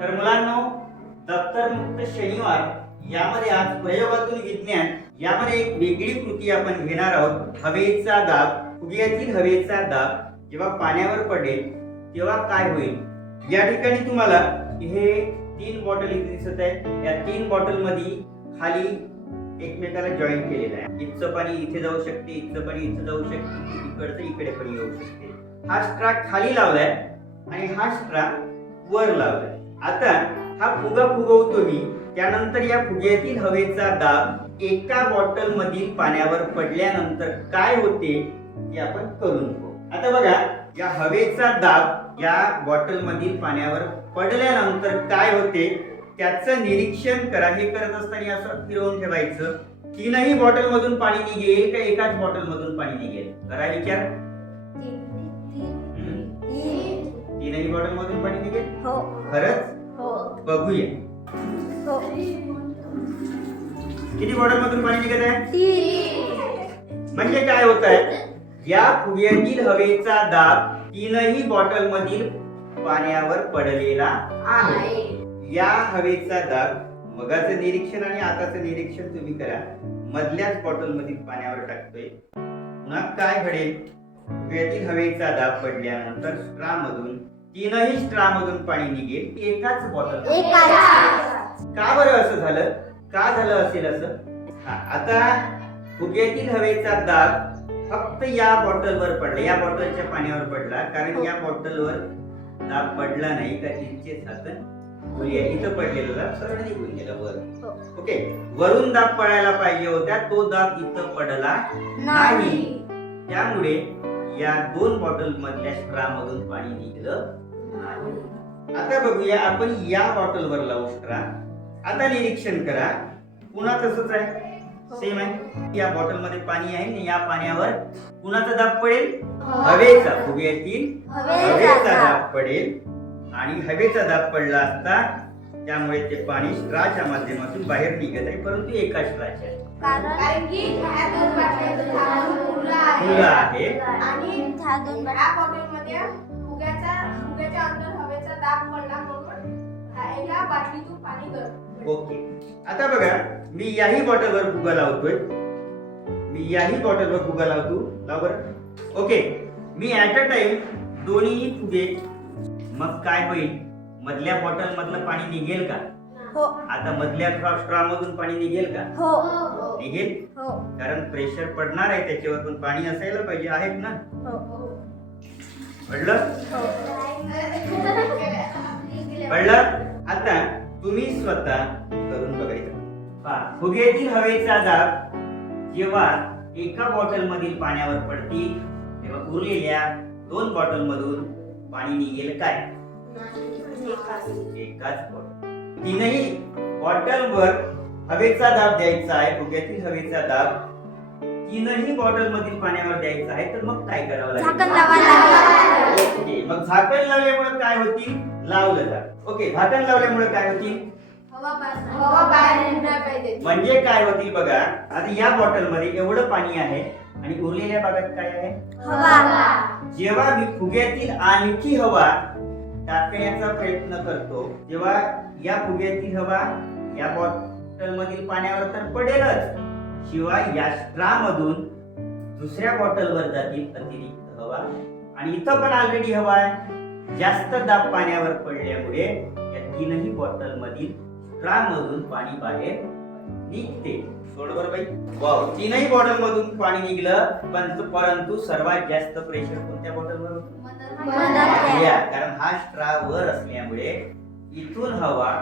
तर मुलांनो, दप्तर मुक्त शनिवार यामध्ये आज प्रयोगातून विज्ञान यामध्ये एक वेगळी कृती आपण घेणार आहोत. हवेचा दाब, फुग्यातील हवेचा दाब जेव्हा पाण्यावर पडेल तेव्हा काय होईल. या ठिकाणी तुम्हाला हे 3 बॉटल इथे दिसत आहे. या 3 बॉटल मध्ये खाली एकमेकाला जॉईन केलेलं आहे. इथचं पाणी इथे जाऊ शकते, इथचं पाणी इथे जाऊ शकते, इकडचं इकडे पण येऊ शकते. हा स्ट्रा खाली लावलाय आणि हा स्ट्रा वर लावलाय. आता हा फुगा फुगवतो मी, त्यानंतर या फुग्यातील हवेचा दाब एका बॉटल मधील पाण्यावर पडल्यानंतर काय होते ते आपण करून पाहू. आता बघा, या हवेचा दाब या बॉटल मधील पाण्यावर पडल्यानंतर काय होते त्याचं निरीक्षण करा. हे करत असताना असं फिरवून ठेवायचं. 3ही बॉटल मधून पाणी निघेल का एकाच बॉटल मधून पाणी निघेल? करा विचार. 3ही बॉटल मधून पाणी निघेल? हो. खरंच? हो. बघूया. हो. किती बॉटल मधून पाणी निघत आहे? 3. म्हणजे काय होत आहे, या फुग्यातील हवेचा दाब 3ही बॉटल मधील पाण्यावर पडलेला आहे. या हवेचा दाब मगाचं निरीक्षण आणि आताचं निरीक्षण तुम्ही करा. मधल्याच बॉटल मधील पाण्यावर टाकतोय. पुन्हा काय घडेल, फुग्यातील हवेचा दाब पडल्यानंतर स्ट्रा मधून 3ही स्ट्रा मधून पाणी निघेल एकाच बॉटल. का बरं असं झालं? का झालं असेल असं? आता फुग्यातील हवेचा दाब फक्त या बॉटलवर पडला, या बॉटलच्या पाण्यावर पडला, कारण या बॉटलवर दाब पडला नाही का इथे झाकण इथं पडलेला दाब सरळ निघून गेला वर. ओके, वरून दाब पडायला पाहिजे होता, तो दाब इथं पडला नाही. त्यामुळे या 2 बॉटल मधल्या स्ट्रा मधून पाणी निघलं. आता बघूया आपण या बॉटलवर लावू स्ट्रा. आता निरीक्षण करा. पुन्हा तसंच आहे, सेम आहे. या बॉटल मध्ये पाणी आहे आणि या पाण्यावर कुणाचा दाब पडेल? हवेचा. फुग्यातील हवेचा दाब पडेल आणि हवेचा दाब पडला असता त्यामुळे ते पाणी स्ट्राच्या माध्यमातून बाहेर निघत आहे, परंतु एका स्ट्राच्या कारण की ह्या 2 बाटल्या फुलं आहे आणि ह्या 2 बॉटलमध्ये फुग्याच्या अंदर हवेचा दाब पडला म्हणून ह्या बाटलीतून पाणी गळतं. ओके, आता बघा, मी याही बॉटलवर फुगा लावतोय. मी याही बॉटलवर फुगा लावतो. लाव बरं. Okay, me at a time दोन्ही फुगे. मग काय होईल, मधल्या बॉटल मधलं पाणी निघेल का? हो. आता मधल्या स्ट्रॉ मधून पाणी निघेल का? हो. निघेल. हो. कारण प्रेशर पडणार आहे त्याच्यावर, पण पाणी असायला पाहिजे. आहेत ना? पडलं? पडलं. आता तुम्ही स्वतः करून बघायचं. फुग्यातील हवेचा दाब जेव्हा एका बॉटल मधील पाण्यावर पडतील तेव्हा उरलेल्या 2 बॉटल मधून पाणी निघेल काय? एकाच बॉटल. 3ही बॉटलवर हवेचा दाब द्यायचा आहे. फुग्यातील हवेचा दाब 3ही बॉटल मधील पाण्यावर द्यायचा आहे. तर मग काय करावं लागेल? झाकण लावायला. ओके, मग झाकण लावल्यामुळे काय होतील? लावलं जात. ओके, झाकण लावल्यामुळे काय होतील? हवा बाहेर निघणार पाहिजे. म्हणजे काय होतील बघा. आता या बॉटल मध्ये एवढं पाणी आहे आणि उरलेल्या भागात काय आहे? हवा. जेव्हा मी फुग्यातील आणखी हवा टाकण्याचा प्रयत्न करतो तेव्हा या फुग्यातील हवा या बॉटल मधील पाण्यावर तर पडेलच, शिवाय या स्ट्रा मधून दुसऱ्या बॉटलवर जातील अतिरिक्त हवा. आणि इथं पण ऑलरेडी हवा आहे. जास्त दाब पाण्यावर पडल्यामुळे या 3ही बॉटल मधील स्ट्रा मधून पाणी बाहेर निघते. बरोबर बाई? वाव, 3ही बॉटल मधून पाणी निघलं, परंतु सर्वात जास्त प्रेशर कोणत्या बॉटलवर होतं? कारण हा स्ट्रा वर असल्यामुळे इथून हवा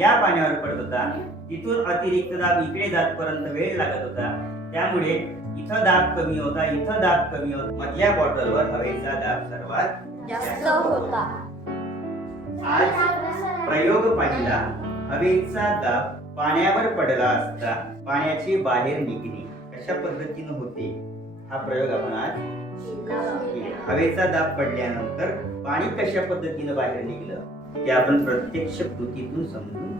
या पाण्यावर पडत होता, तिथून अतिरिक्त दाब इकडे जातपर्यंत वेळ लागत होता. त्यामुळे इथं दाब कमी होता, इथं दाब कमी होता. मधल्या बॉटलवर हवेचा दाब सर्वात जास्त होता. आज प्रयोग पाहिला. हवेचा दाब पाण्यावर पडला असता पाण्याचे बाहेर निघणे कशा पद्धतीने होते हा प्रयोग आपण आज केला. हवेचा दाब पडल्यानंतर पाणी कशा पद्धतीने बाहेर निघलं ते आपण प्रत्यक्ष कृतीतून समजून